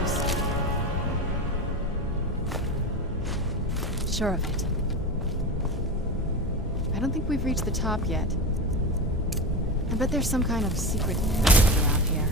close. Sure of it. I don't think we've reached the top yet. I bet there's some kind of secret passage around here.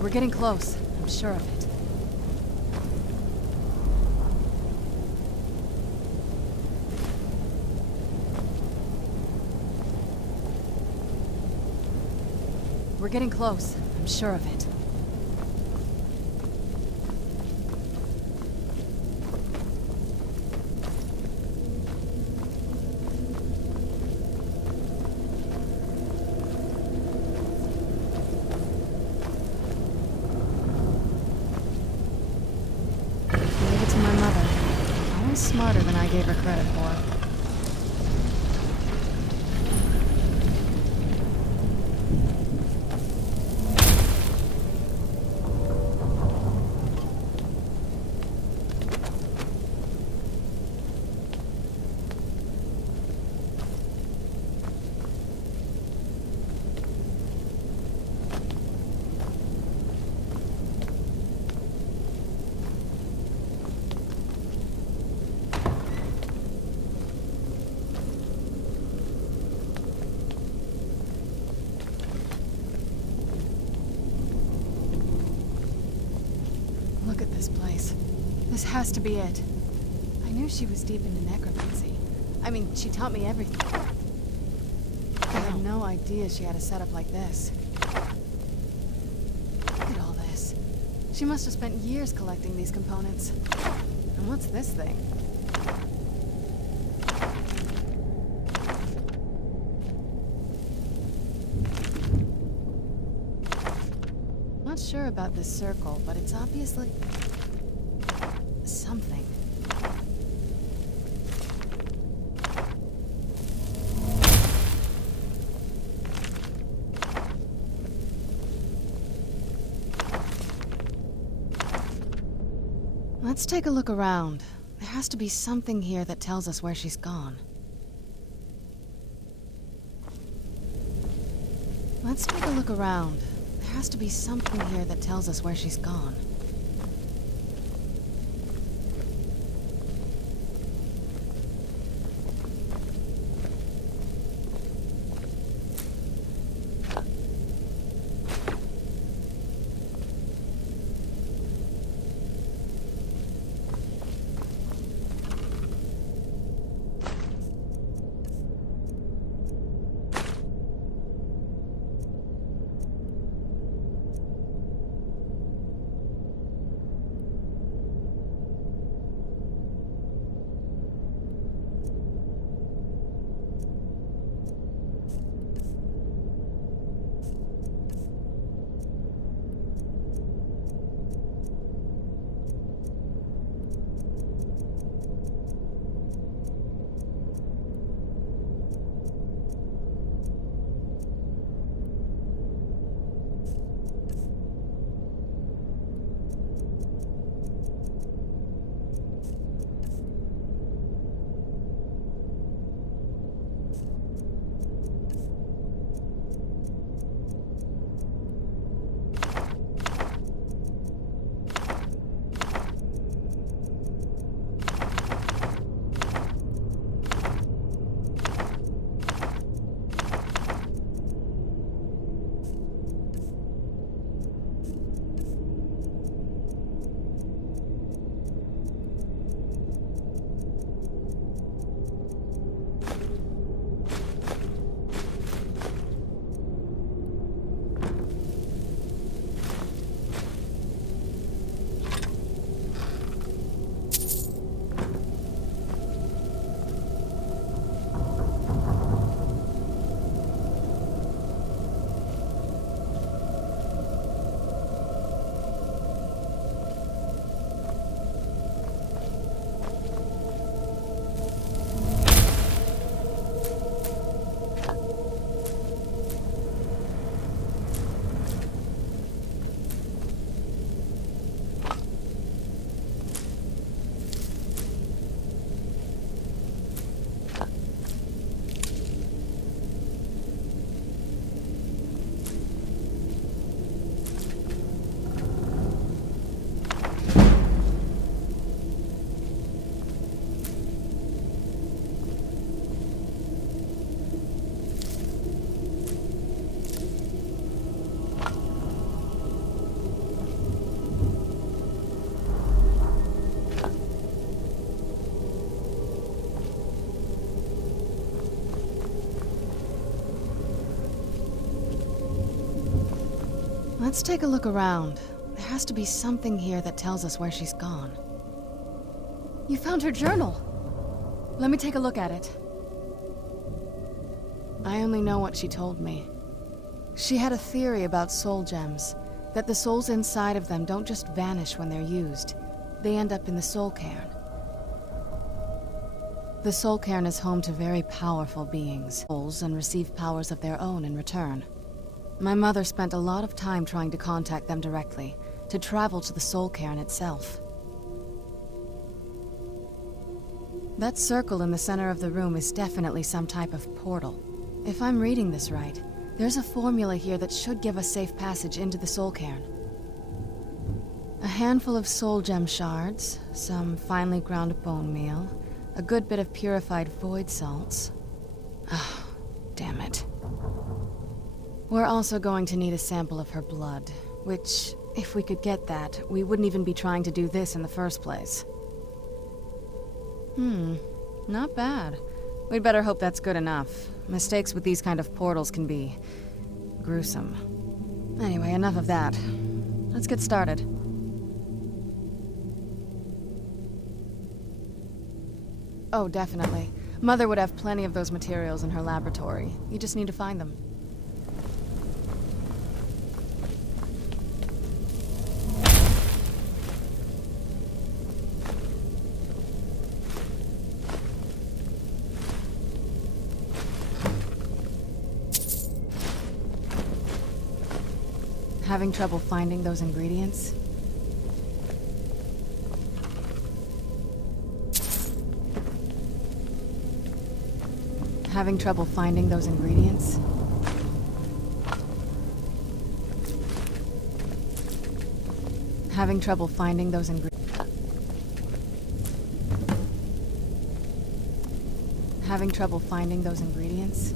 We're getting close. I'm sure of it. We're getting close. I'm sure of it. Gave it to my mother. Always smarter than I gave her credit for. Look at this place. This has to be it. I knew she was deep into necromancy. I mean, she taught me everything. I had no idea she had a setup like this. Look at all this. She must have spent years collecting these components. And what's this thing? Not sure about this circle, but it's obviously something. Let's take a look around. There has to be something here that tells us where she's gone. Let's take a look around. There has to be something here that tells us where she's gone. Let's take a look around. There has to be something here that tells us where she's gone. You found her journal! Let me take a look at it. I only know what she told me. She had a theory about soul gems, that the souls inside of them don't just vanish when they're used. They end up in the soul cairn. The soul cairn is home to very powerful beings, souls, and receive powers of their own in return. My mother spent a lot of time trying to contact them directly, to travel to the soul cairn itself. That circle in the center of the room is definitely some type of portal. If I'm reading this right, there's a formula here that should give us safe passage into the soul cairn. A handful of soul gem shards, some finely ground bone meal, a good bit of purified void salts. Ah, damn it. We're also going to need a sample of her blood, which, if we could get that, we wouldn't even be trying to do this in the first place. Not bad. We'd better hope that's good enough. Mistakes with these kind of portals can be gruesome. Anyway, enough of that. Let's get started. Oh, definitely. Mother would have plenty of those materials in her laboratory. You just need to find them. Having trouble finding those ingredients? Having trouble finding those ingredients? Having trouble finding those ingredients? Having trouble finding those ingredients?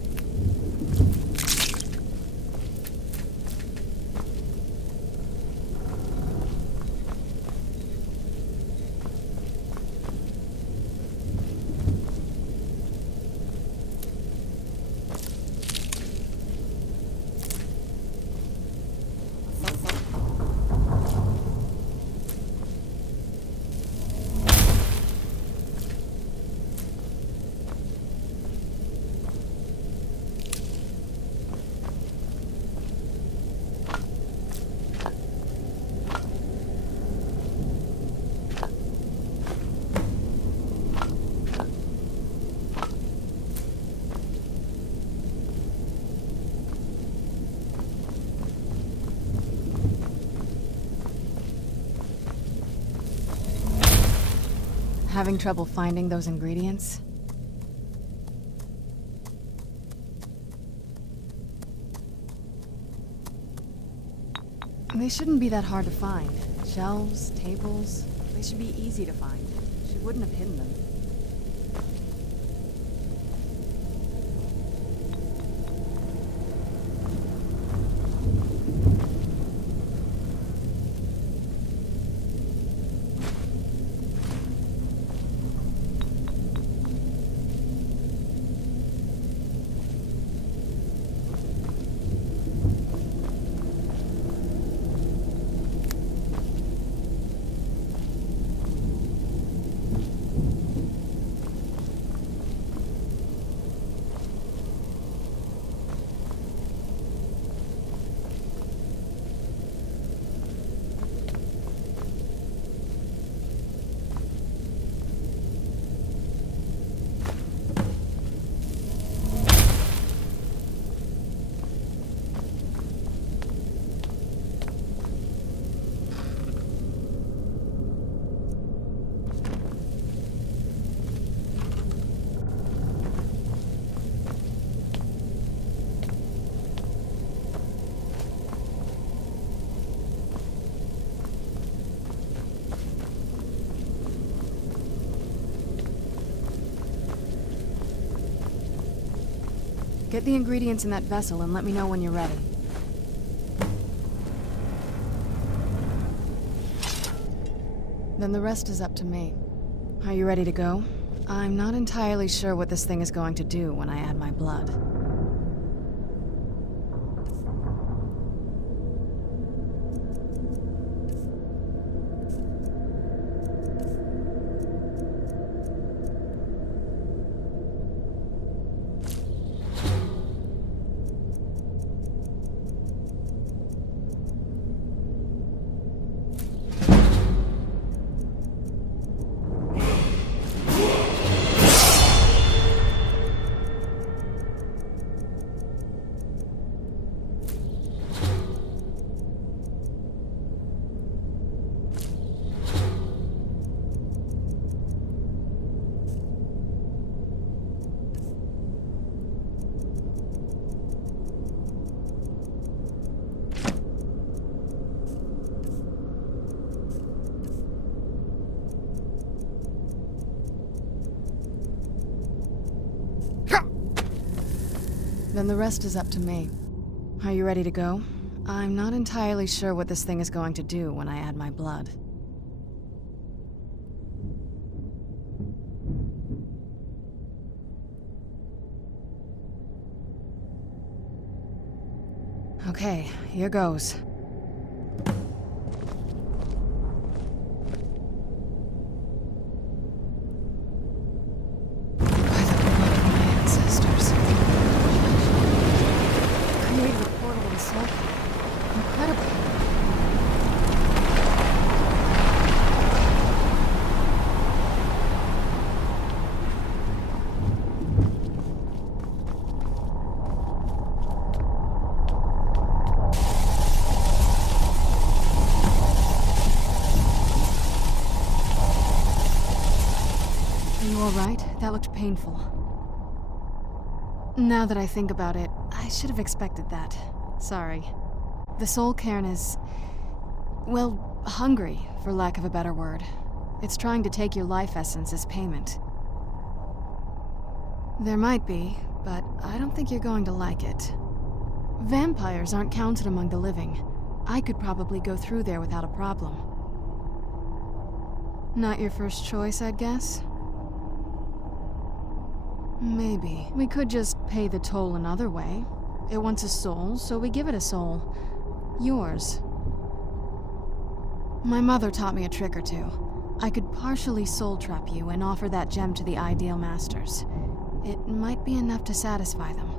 Having trouble finding those ingredients? They shouldn't be that hard to find. Shelves, tables, they should be easy to find. She wouldn't have hidden them. Get the ingredients in that vessel and let me know when you're ready. Then the rest is up to me. Are you ready to go? I'm not entirely sure what this thing is going to do when I add my blood. Then the rest is up to me. Are you ready to go? I'm not entirely sure what this thing is going to do when I add my blood. Okay, here goes. Alright, that looked painful. Now that I think about it, I should have expected that. Sorry. The soul cairn is... well, hungry, for lack of a better word. It's trying to take your life essence as payment. There might be, but I don't think you're going to like it. Vampires aren't counted among the living. I could probably go through there without a problem. Not your first choice, I'd guess? Maybe. We could just pay the toll another way. It wants a soul, so we give it a soul. Yours. My mother taught me a trick or two. I could partially soul trap you and offer that gem to the ideal masters. It might be enough to satisfy them.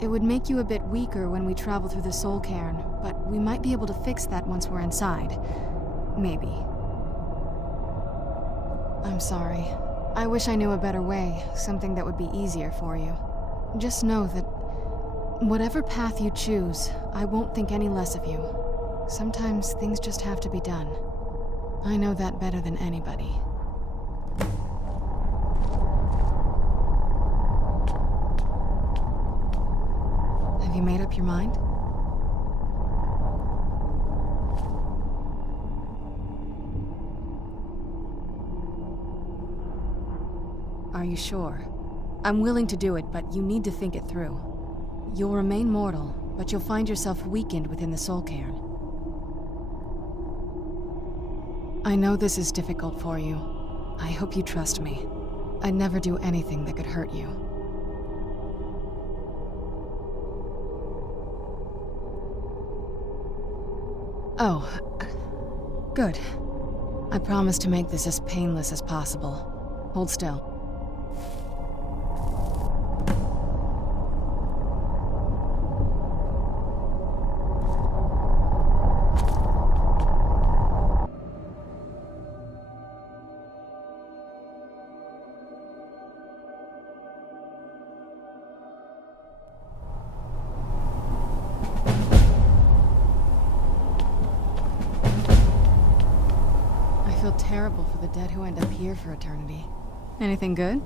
It would make you a bit weaker when we travel through the soul cairn, but we might be able to fix that once we're inside. Maybe. I'm sorry. I wish I knew a better way, something that would be easier for you. Just know that whatever path you choose, I won't think any less of you. Sometimes things just have to be done. I know that better than anybody. Have you made up your mind? Are you sure? I'm willing to do it, but you need to think it through. You'll remain mortal, but you'll find yourself weakened within the soul cairn. I know this is difficult for you. I hope you trust me. I'd never do anything that could hurt you. Oh, good. I promise to make this as painless as possible. Hold still. I feel terrible for the dead who end up here for eternity. Anything good?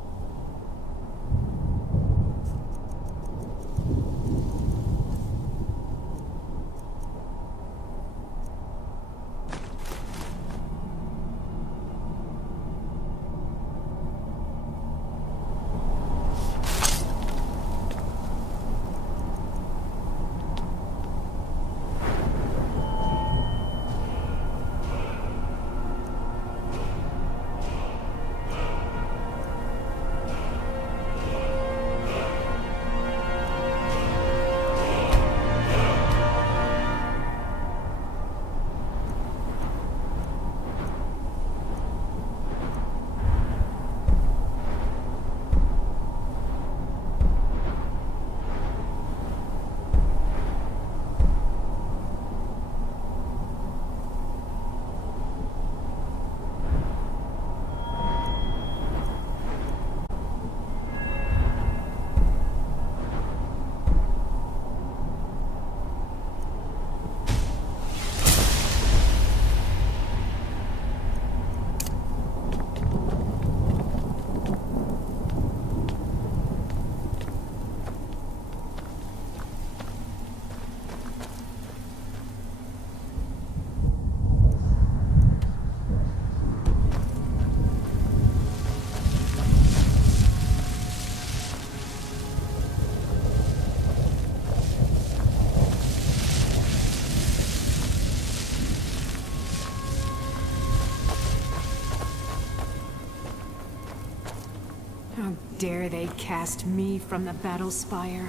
Dare they cast me from the battle spire?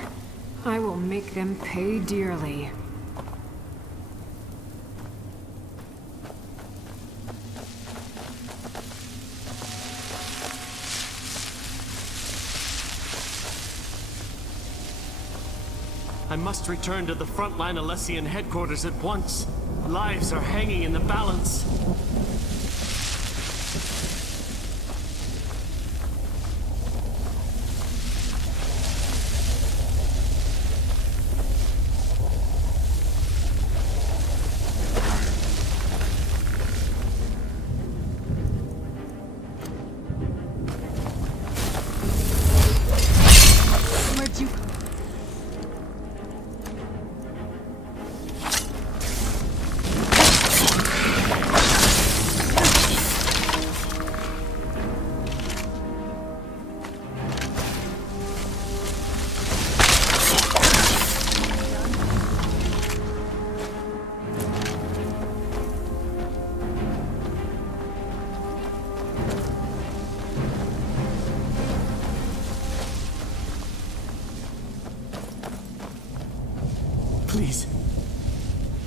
I will make them pay dearly. I must return to the frontline Alessian headquarters at once. Lives are hanging in the balance. Where'd you... Please,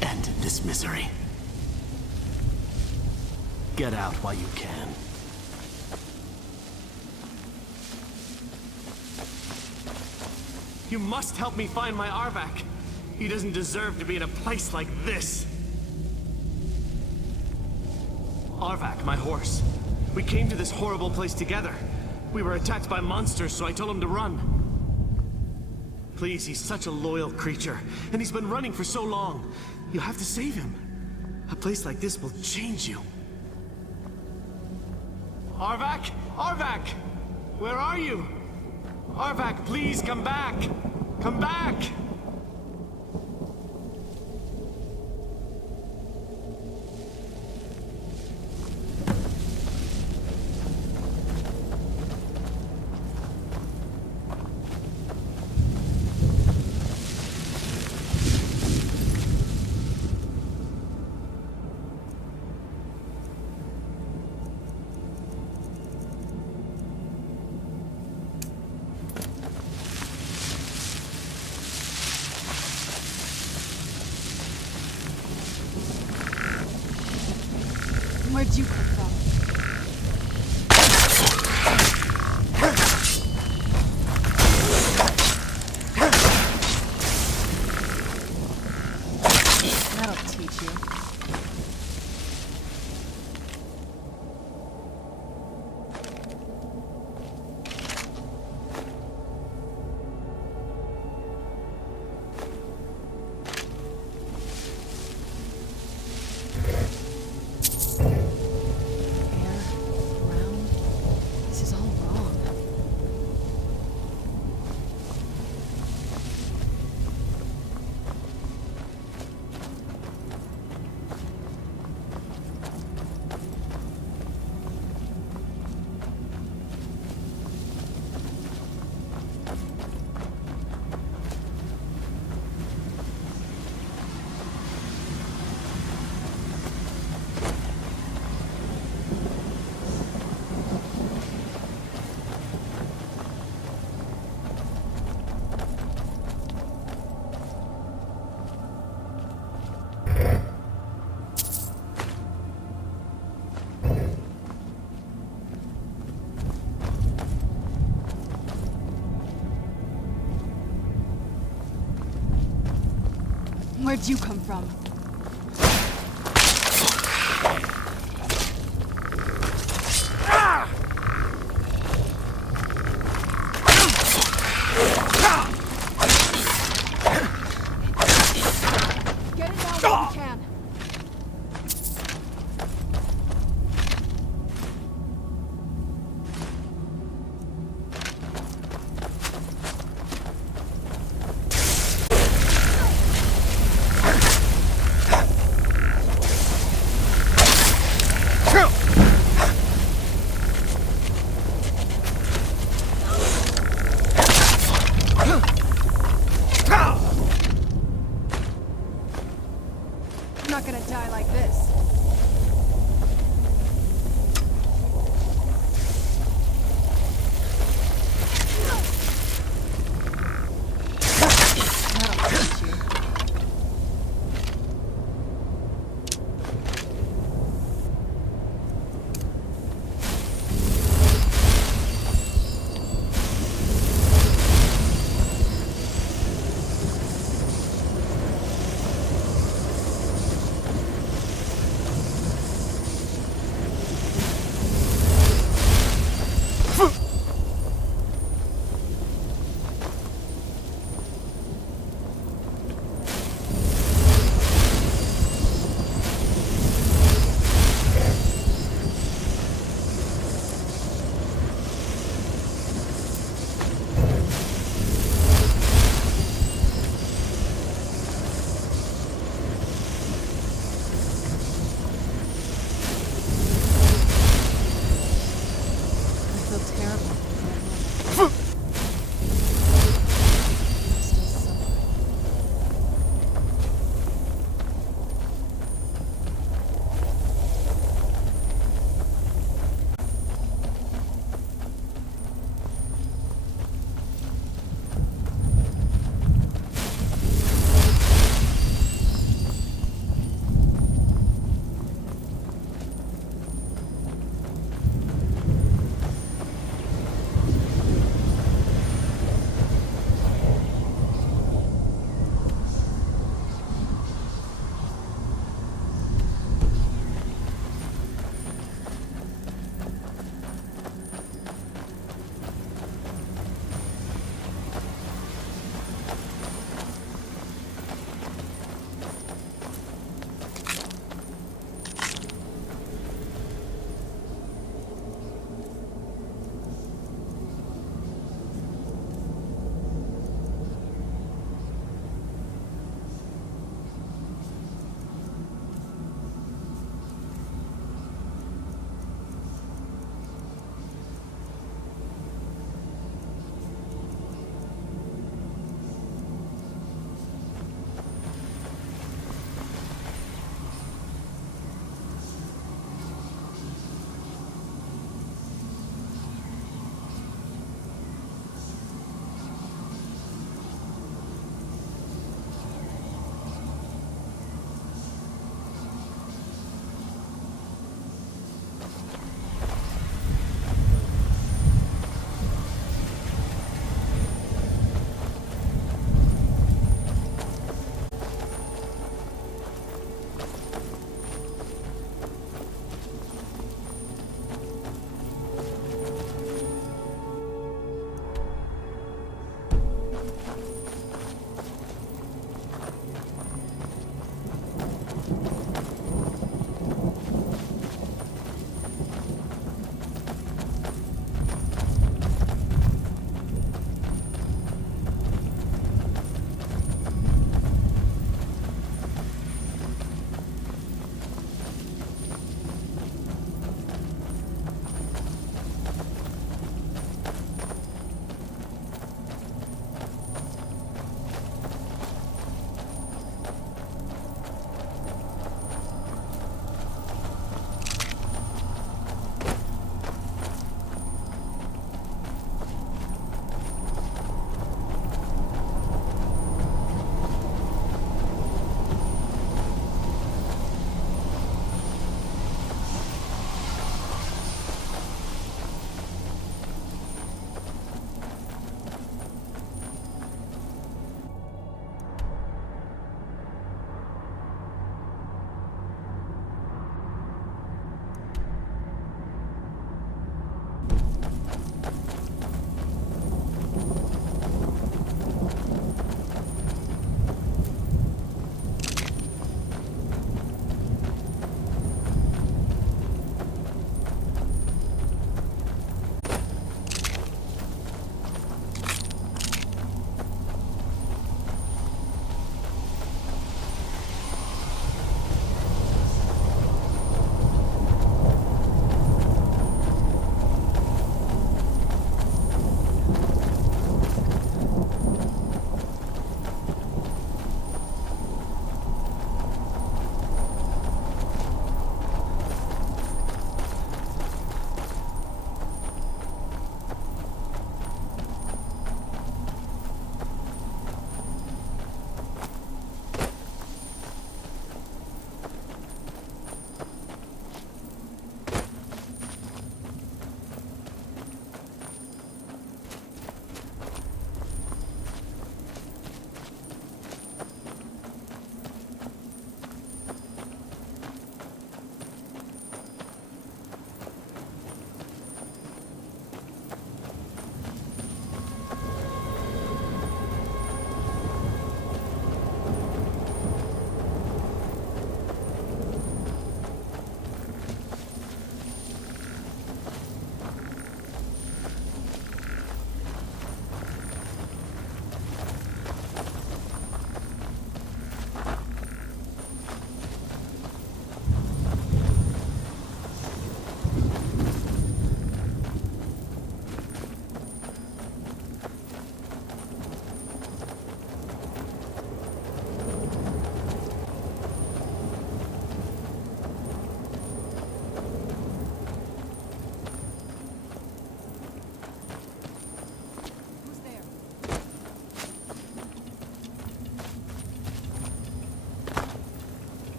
end this misery. Get out while you can. You must help me find my Arvak. He doesn't deserve to be in a place like this. Arvak, my horse. We came to this horrible place together. We were attacked by monsters, so I told him to run. Please, he's such a loyal creature, and he's been running for so long. You have to save him. A place like this will change you. Arvak? Arvak! Where are you? Arvak, please come back! Come back! Where'd you come from? That'll teach you. Where'd you come from? Get it now while you can. I'm not gonna die like this.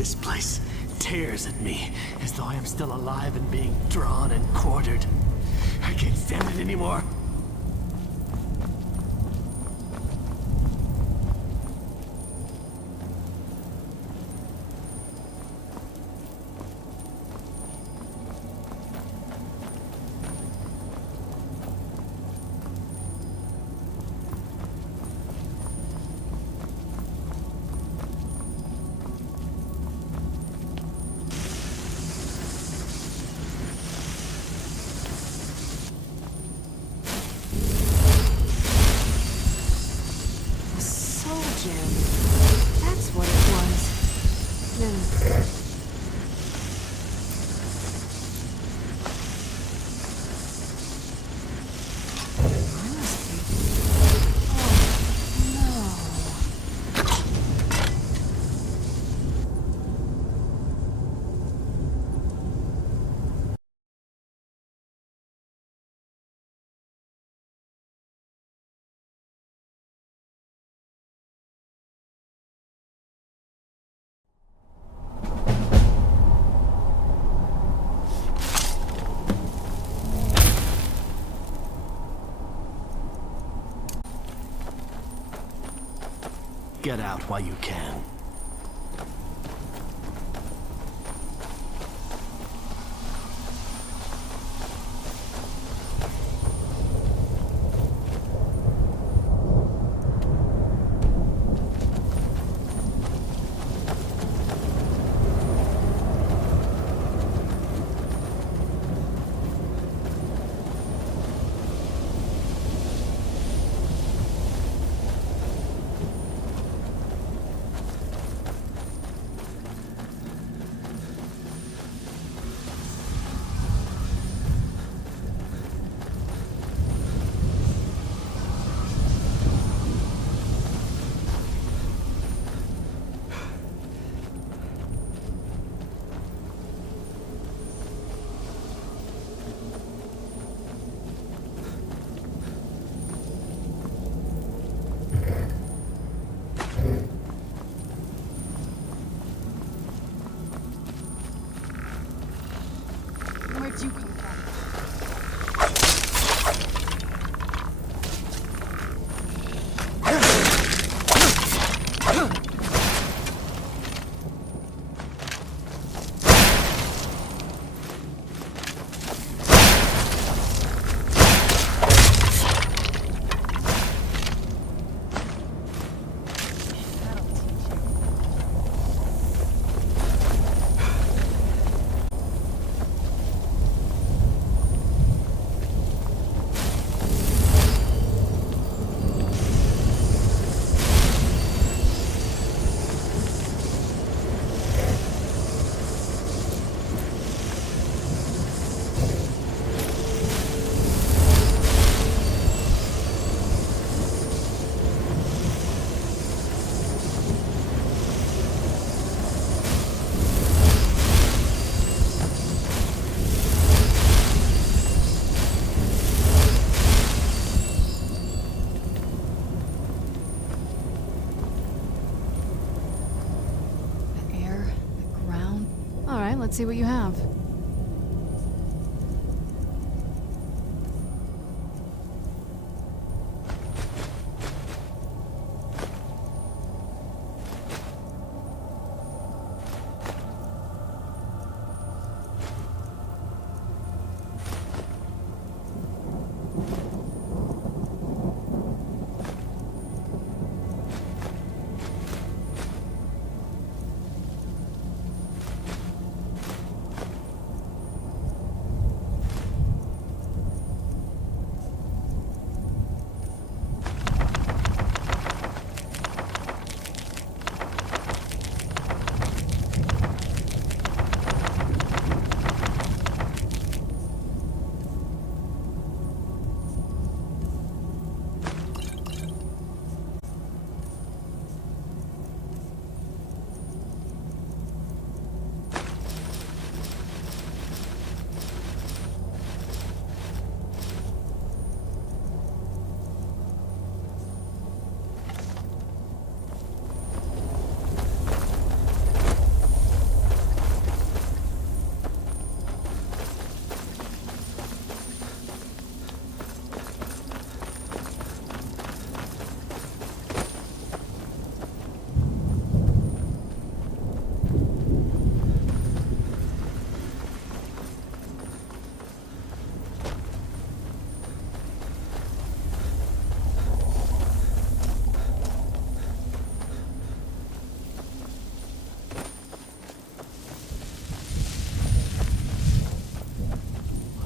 This place tears at me as though I am still alive and being drawn and quartered. I can't stand it anymore. That's what it was. Then... Get out while you can. Where'd you come from? Let's see what you have.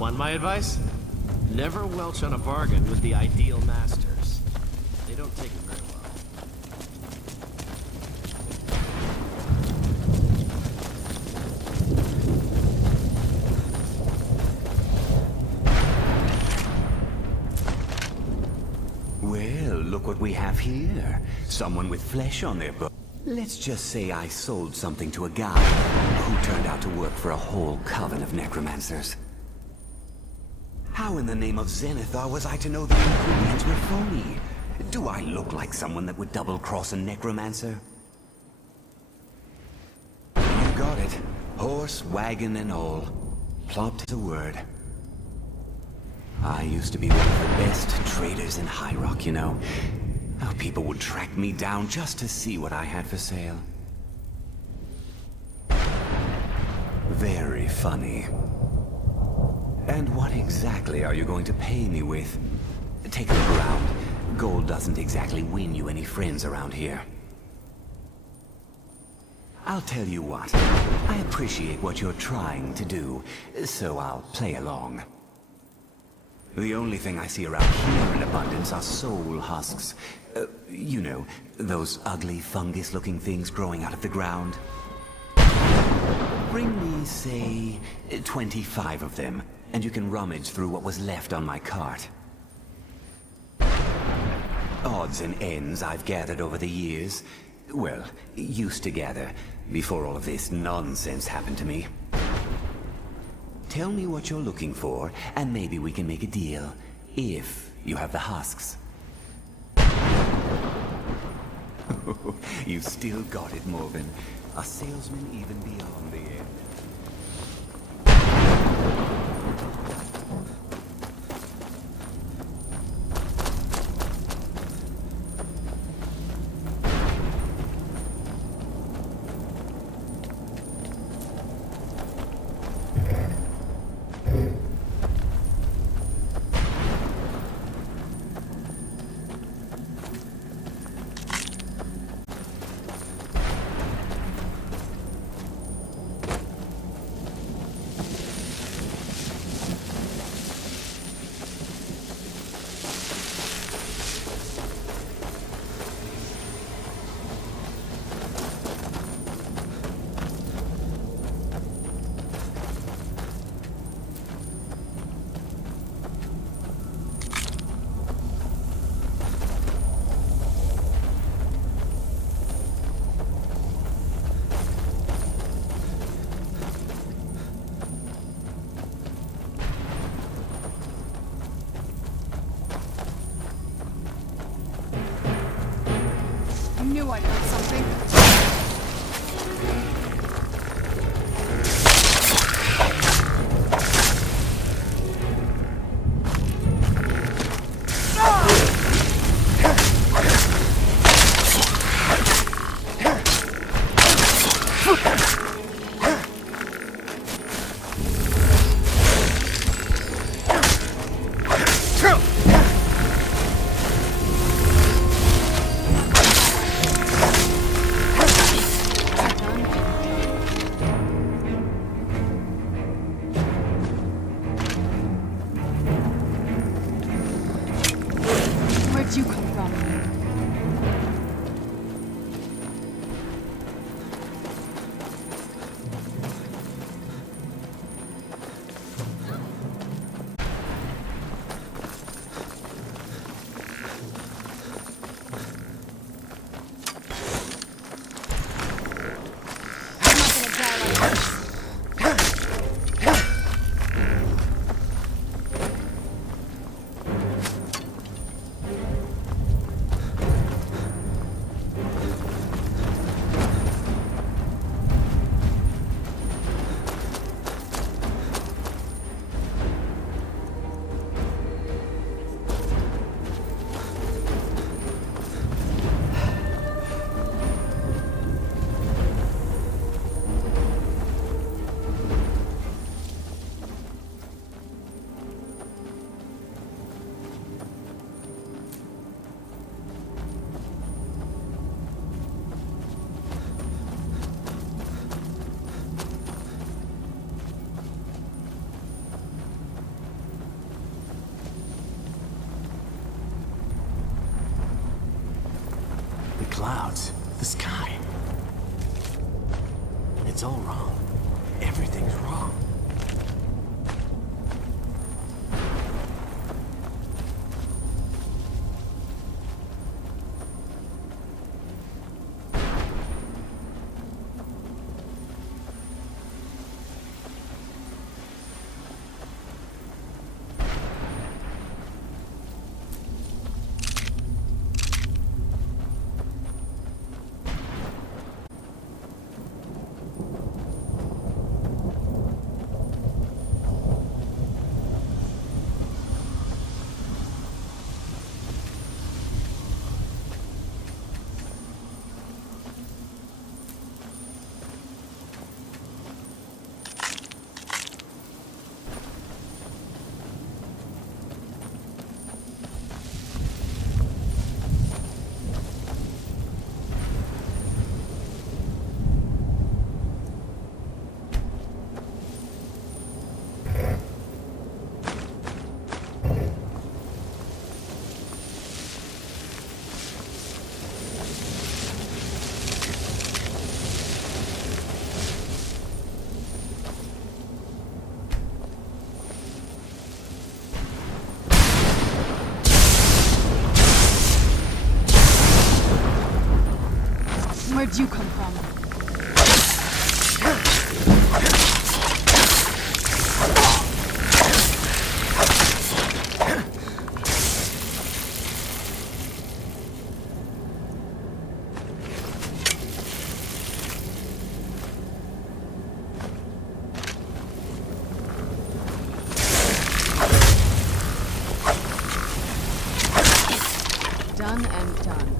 Want my advice? Never welch on a bargain with the ideal masters. They don't take it very well. Well, look what we have here. Someone with flesh on their bones. Let's just say I sold something to a guy who turned out to work for a whole coven of necromancers. How in the name of Zenithar was I to know the ingredients were phony? Do I look like someone that would double-cross a necromancer? You got it. Horse, wagon, and all. Plopped as a word. I used to be one of the best traders in High Rock, you know. How people would track me down just to see what I had for sale. Very funny. And what exactly are you going to pay me with? Take a look around. Gold doesn't exactly win you any friends around here. I'll tell you what. I appreciate what you're trying to do, so I'll play along. The only thing I see around here in abundance are soul husks. You know, those ugly fungus-looking things growing out of the ground. Bring me, say, 25 of them, and you can rummage through what was left on my cart. Odds and ends I've gathered over the years. Well, used to gather, before all of this nonsense happened to me. Tell me what you're looking for, and maybe we can make a deal, if you have the husks. You still got it, Morven. A salesman even beyond the end. Knew I heard something. clouds, the sky. It's all wrong. Everything's wrong. Where'd you come from? Done and done.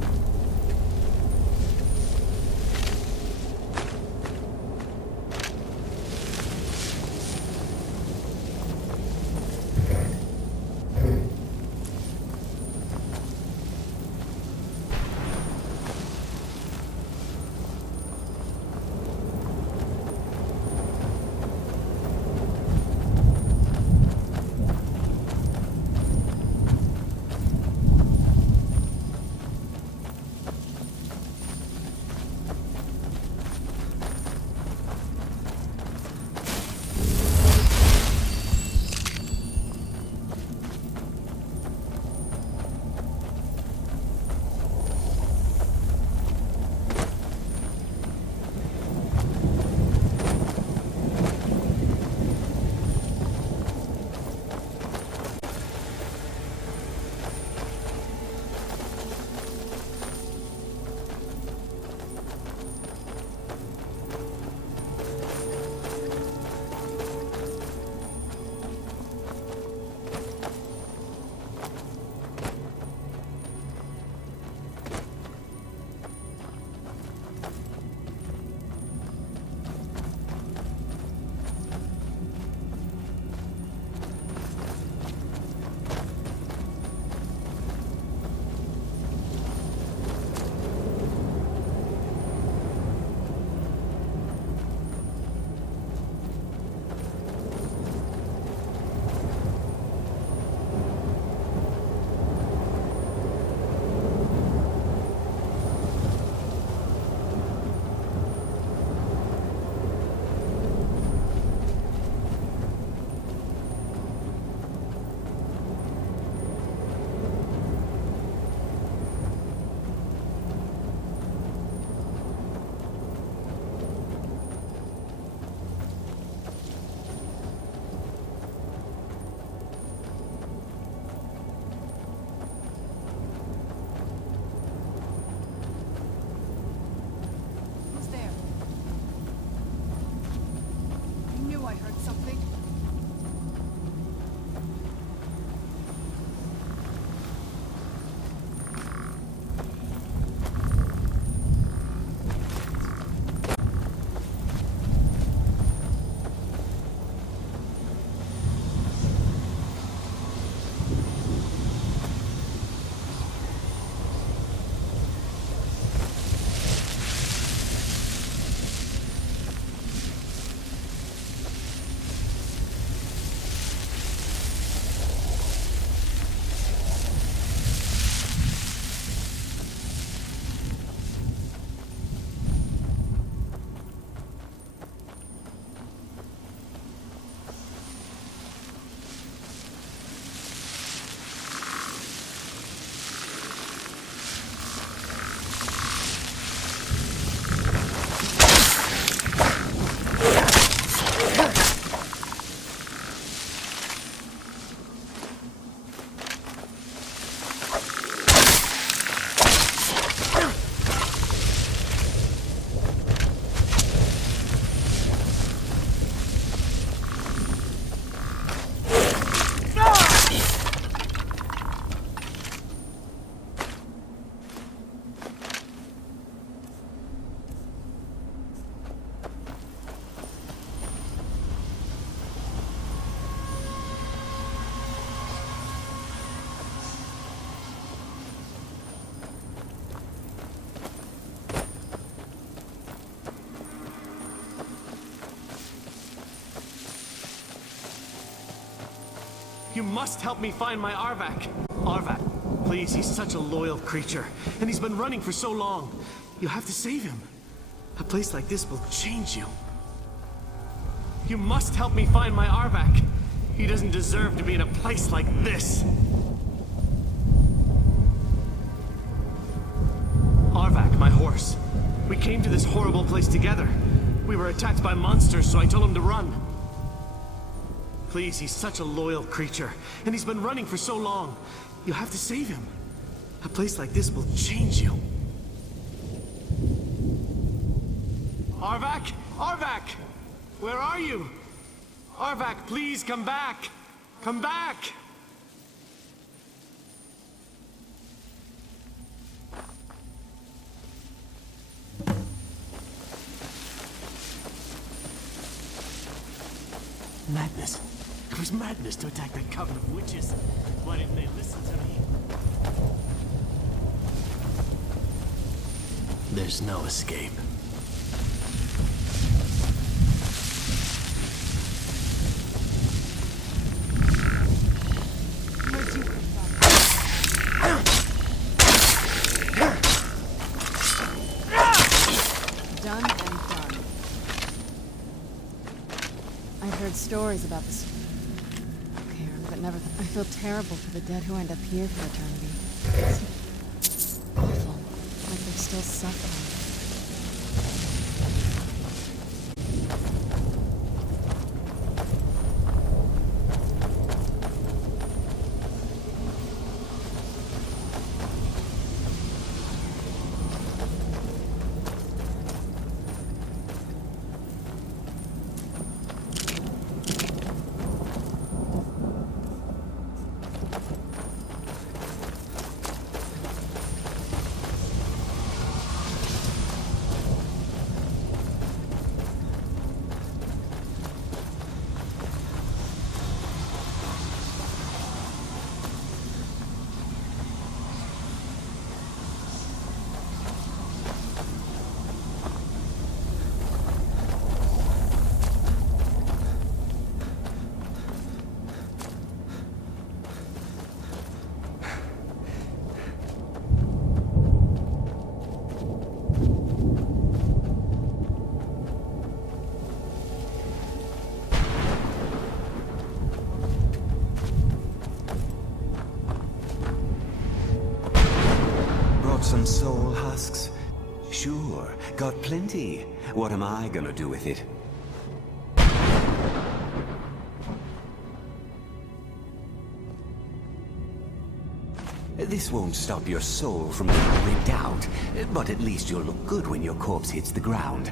You must help me find my Arvak. Arvak, please, he's such a loyal creature, and he's been running for so long. You have to save him. A place like this will change you. You must help me find my Arvak. He doesn't deserve to be in a place like this. Arvak, my horse. We came to this horrible place together. We were attacked by monsters, so I told him to run. Please, he's such a loyal creature, and he's been running for so long. You have to save him. A place like this will change you. Arvak? Arvak! Where are you? Arvak, please come back! Come back! Madness. It was madness to attack that coven of witches. Why didn't they listen to me? There's no escape. Done and done. I've heard stories about this Cairn, but never. I feel terrible for the dead who end up here for eternity. It's awful. Like they're still suffering. Some soul husks? Sure, got plenty. What am I gonna do with it? This won't stop your soul from being ripped out, but at least you'll look good when your corpse hits the ground.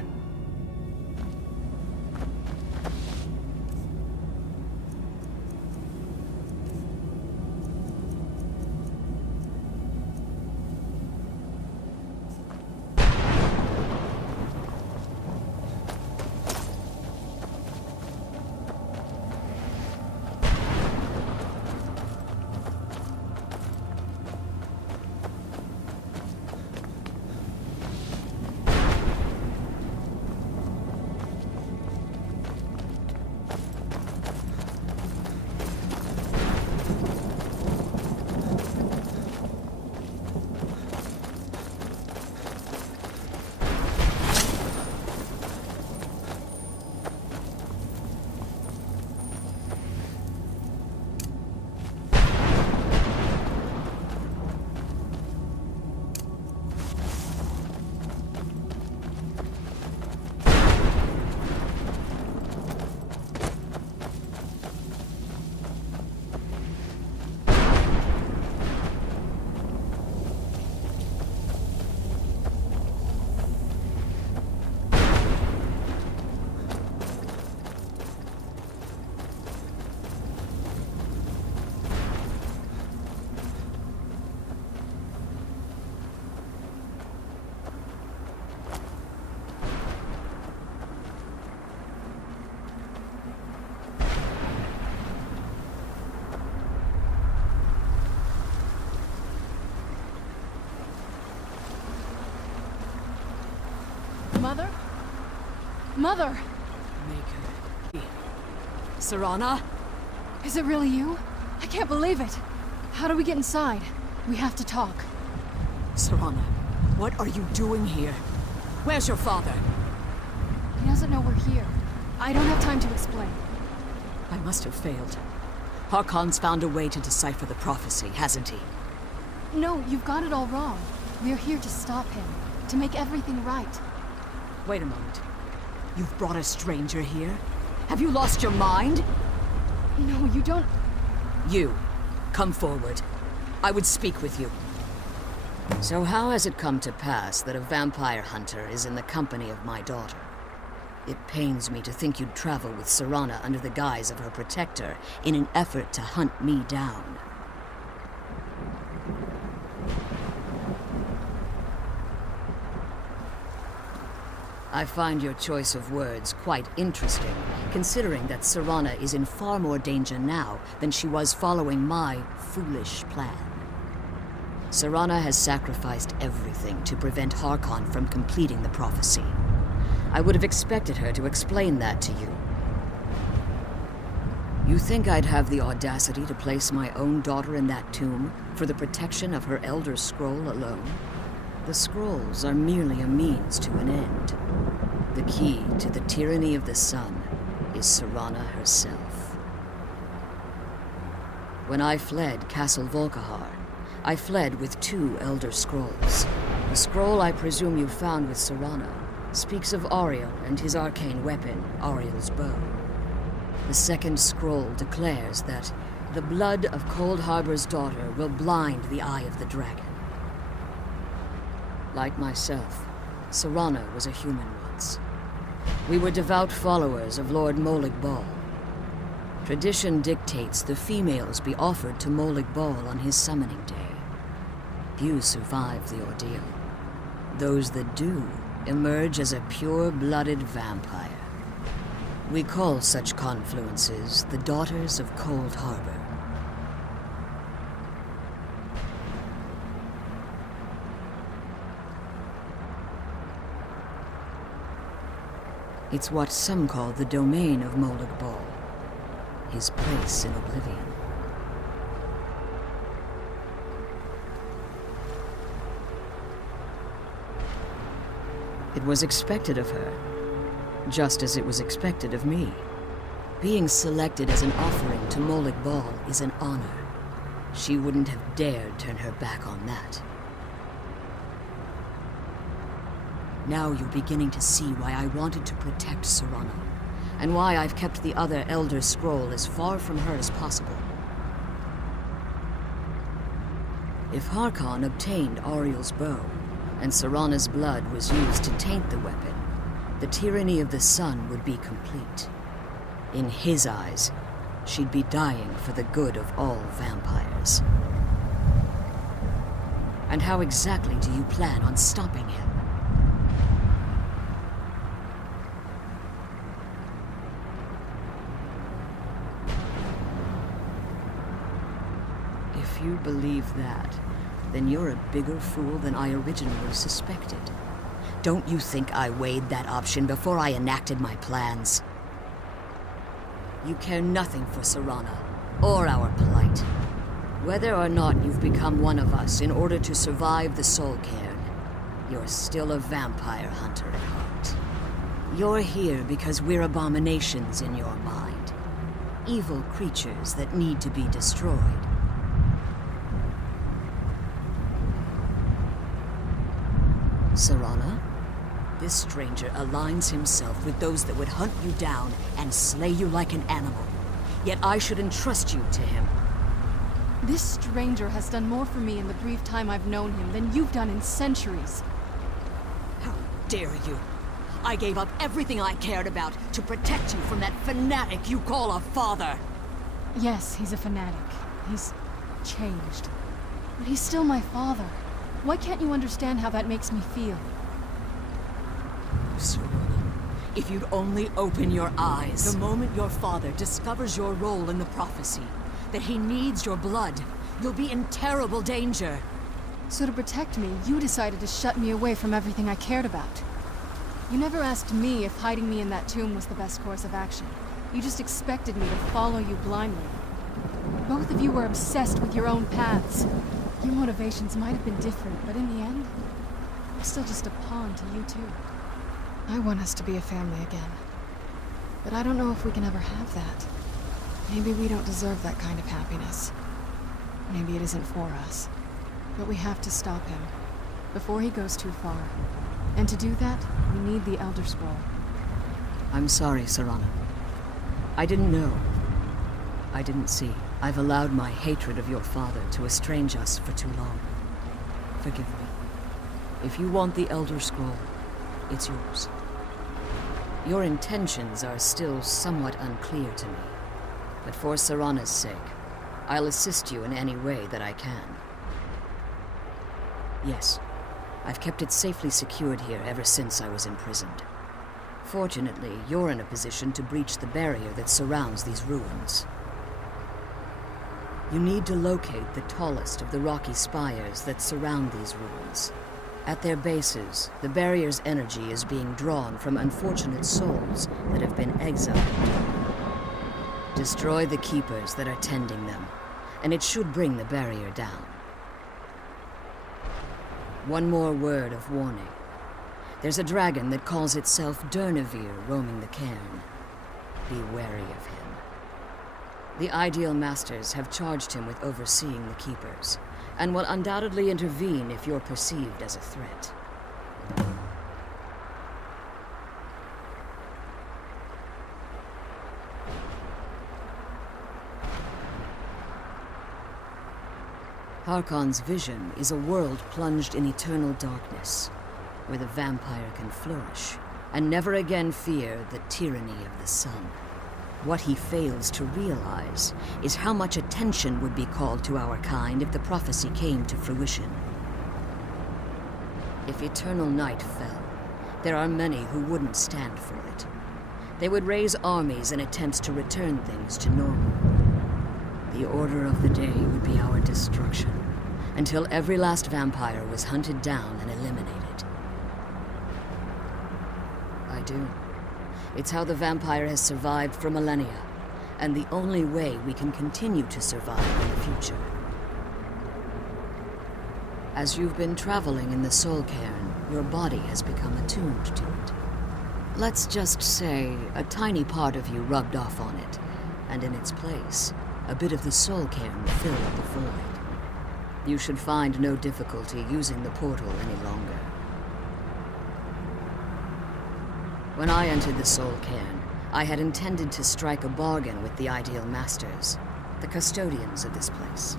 Mother? Mother! Serana? Is it really you? I can't believe it! How do we get inside? We have to talk. Serana, what are you doing here? Where's your father? He doesn't know we're here. I don't have time to explain. I must have failed. Harkon's found a way to decipher the prophecy, hasn't he? No, you've got it all wrong. We're here to stop him, to make everything right. Wait a moment. You've brought a stranger here? Have you lost your mind? No, you don't... You, come forward. I would speak with you. So how has it come to pass that a vampire hunter is in the company of my daughter? It pains me to think you'd travel with Serana under the guise of her protector in an effort to hunt me down. I find your choice of words quite interesting, considering that Serana is in far more danger now than she was following my foolish plan. Serana has sacrificed everything to prevent Harkon from completing the prophecy. I would have expected her to explain that to you. You think I'd have the audacity to place my own daughter in that tomb for the protection of her Elder Scroll alone? The scrolls are merely a means to an end. The key to the tyranny of the sun is Serana herself. When I fled Castle Volkihar, I fled with 2 Elder Scrolls. The scroll I presume you found with Serana speaks of Ariel and his arcane weapon, Ariel's bow. The second scroll declares that the blood of Cold Harbor's daughter will blind the eye of the dragon. Like myself, Serana was a human once. We were devout followers of Lord Molig Bal. Tradition dictates the females be offered to Molig Bal on his summoning day. Few survive the ordeal. Those that do emerge as a pure-blooded vampire. We call such confluences the Daughters of Cold Harbor. It's what some call the domain of Molig Bal, his place in oblivion. It was expected of her, just as it was expected of me. Being selected as an offering to Molig Bal is an honor. She wouldn't have dared turn her back on that. Now you're beginning to see why I wanted to protect Serana, and why I've kept the other Elder Scroll as far from her as possible. If Harkon obtained Ariel's bow, and Serana's blood was used to taint the weapon, the tyranny of the sun would be complete. In his eyes, she'd be dying for the good of all vampires. And how exactly do you plan on stopping him? If you believe that, then you're a bigger fool than I originally suspected. Don't you think I weighed that option before I enacted my plans? You care nothing for Serana, or our plight. Whether or not you've become one of us in order to survive the Soul Cairn, you're still a vampire hunter at heart. You're here because we're abominations in your mind. Evil creatures that need to be destroyed. Serana, this stranger aligns himself with those that would hunt you down and slay you like an animal. Yet I should entrust you to him. This stranger has done more for me in the brief time I've known him than you've done in centuries. How dare you? I gave up everything I cared about to protect you from that fanatic you call a father. Yes, he's a fanatic. He's changed. But he's still my father. Why can't you understand how that makes me feel? Serana, if you'd only open your eyes. The moment your father discovers your role in the prophecy, that he needs your blood, you'll be in terrible danger. So to protect me, you decided to shut me away from everything I cared about. You never asked me if hiding me in that tomb was the best course of action. You just expected me to follow you blindly. Both of you were obsessed with your own paths. Your motivations might have been different, but in the end, I'm still just a pawn to you two. I want us to be a family again. But I don't know if we can ever have that. Maybe we don't deserve that kind of happiness. Maybe it isn't for us. But we have to stop him, before he goes too far. And to do that, we need the Elder Scroll. I'm sorry, Serana. I didn't know. I didn't see. I've allowed my hatred of your father to estrange us for too long. Forgive me. If you want the Elder Scroll, it's yours. Your intentions are still somewhat unclear to me, but for Serana's sake, I'll assist you in any way that I can. Yes, I've kept it safely secured here ever since I was imprisoned. Fortunately, you're in a position to breach the barrier that surrounds these ruins. You need to locate the tallest of the rocky spires that surround these ruins. At their bases, the barrier's energy is being drawn from unfortunate souls that have been exiled. Destroy the keepers that are tending them, and it should bring the barrier down. One more word of warning. There's a dragon that calls itself Durnevere roaming the cairn. Be wary of him. The Ideal Masters have charged him with overseeing the keepers, and will undoubtedly intervene if you're perceived as a threat. Harkon's vision is a world plunged in eternal darkness, where the vampire can flourish, and never again fear the tyranny of the sun. What he fails to realize is how much attention would be called to our kind if the prophecy came to fruition. If eternal night fell, there are many who wouldn't stand for it. They would raise armies in attempts to return things to normal. The order of the day would be our destruction, until every last vampire was hunted down and eliminated. I do. It's how the vampire has survived for millennia, and the only way we can continue to survive in the future. As you've been traveling in the Soul Cairn, your body has become attuned to it. Let's just say a tiny part of you rubbed off on it, and in its place, a bit of the Soul Cairn filled the void. You should find no difficulty using the portal any longer. When I entered the Soul Cairn, I had intended to strike a bargain with the Ideal Masters, the custodians of this place.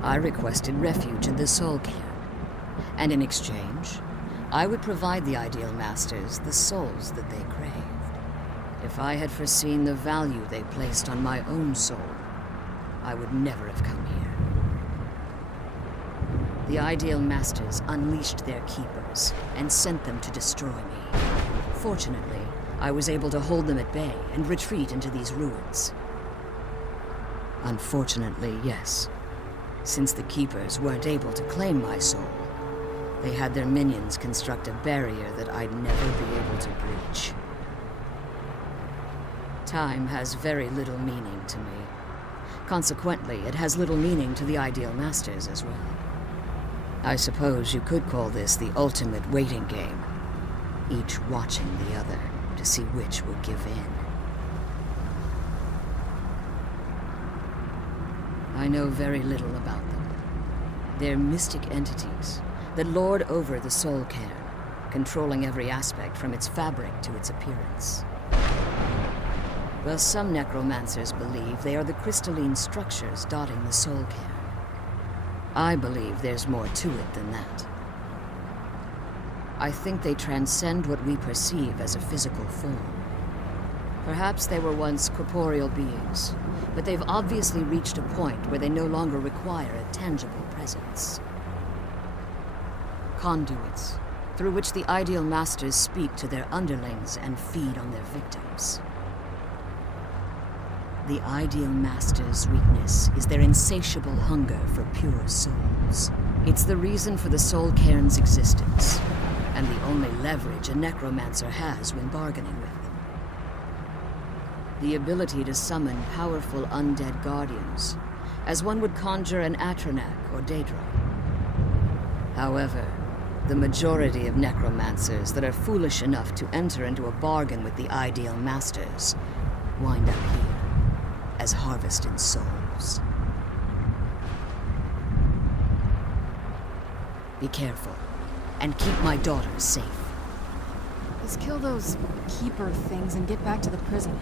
I requested refuge in the Soul Cairn, and in exchange, I would provide the Ideal Masters the souls that they craved. If I had foreseen the value they placed on my own soul, I would never have come here. The Ideal Masters unleashed their keepers and sent them to destroy me. Fortunately, I was able to hold them at bay and retreat into these ruins. Unfortunately, yes. Since the keepers weren't able to claim my soul, they had their minions construct a barrier that I'd never be able to breach. Time has very little meaning to me. Consequently, it has little meaning to the Ideal Masters as well. I suppose you could call this the ultimate waiting game, each watching the other to see which will give in. I know very little about them. They're mystic entities that lord over the Soul Cairn, controlling every aspect from its fabric to its appearance. Well, some necromancers believe they are the crystalline structures dotting the Soul Cairn. I believe there's more to it than that. I think they transcend what we perceive as a physical form. Perhaps they were once corporeal beings, but they've obviously reached a point where they no longer require a tangible presence. Conduits, through which the Ideal Masters speak to their underlings and feed on their victims. The Ideal Masters' weakness is their insatiable hunger for pure souls. It's the reason for the Soul Cairn's existence, and the only leverage a necromancer has when bargaining with them. The ability to summon powerful undead guardians, as one would conjure an Atronak or Daedra. However, the majority of necromancers that are foolish enough to enter into a bargain with the ideal masters wind up here as harvested souls. Be careful, and keep my daughters safe. Let's kill those keeper things and get back to the prison.